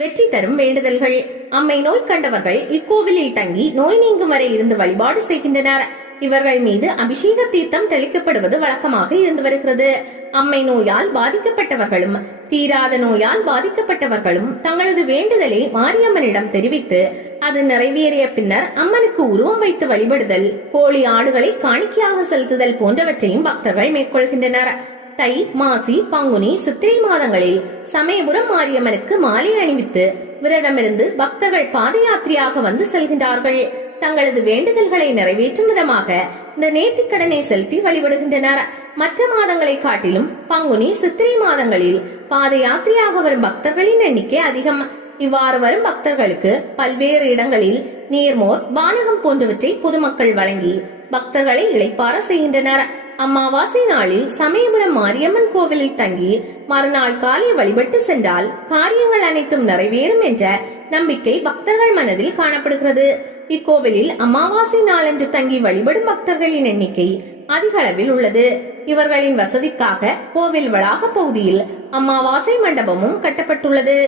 வெற்றி தரும் வேண்டுதல்கள். அம்மை நோய் கண்டவர்கள் இக்கோவிலில் தங்கி நோய் நீங்கும் வரை இருந்து வழிபாடு செய்கின்றனர். இவர்கள் மீது அபிஷேக தீர்த்தம் தெளிக்கப்படுவது வழக்கமாக இருந்து வருகிறது. அம்மை நோயால் பாதிக்கப்பட்டவர்களும் தீராத நோயால் பாதிக்கப்பட்டவர்களும் தங்களது வேண்டுதலை மாரியம்மனிடம் தெரிவித்து அது நிறைவேறிய பின்னர் அம்மனுக்கு உருவம் வைத்து வழிபடுதல், கோழி ஆடுகளை காணிக்கையாக செலுத்துதல் போன்றவற்றையும் பக்தர்கள் மேற்கொள்கின்றனர். தை, மாசி, பங்குனி, சித்திரை மாதங்களில் சமயபுரம் மாரியம்மனுக்கு மாலை அணிவித்து விரதமிருந்து பக்தர்கள் பாத யாத்திரையாக வந்து செல்கின்றார்கள். தங்களது வேண்டுதல்களை நிறைவேற்றும் விதமாக இந்த நேர்த்திக்கடனை செலுத்தி வழிபடுகின்றனர். மற்ற மாதங்களை காட்டிலும் பங்குனி, சித்திரை மாதங்களில் பாத யாத்திரையாக வரும் பக்தர்களின் எண்ணிக்கை அதிகம். இவ்வாறு வரும் பக்தர்களுக்கு பல்வேறு இடங்களில் நீர்மோர், பானகம் போன்றவற்றை பொதுமக்கள் வழங்கி பக்தர்களை இளைப்பாற செய்கின்றனர். அமாவாசை நாளில் சமயபுரம் மாரியம்மன் கோவிலில் தங்கி மறுநாள் காலை வழிபட்டு சென்றால் காரியங்கள் அனைத்தும் நிறைவேறும் என்ற நம்பிக்கை பக்தர்கள் மனதில் காணப்படுகிறது. இக்கோவிலில் அமாவாசை நாளன்று தங்கி வழிபடும் பக்தர்களின் எண்ணிக்கை அதிக அளவில் உள்ளது. இவர்களின் வசதிக்காக கோவில் வளாக பகுதியில் அமாவாசை மண்டபமும் கட்டப்பட்டுள்ளது.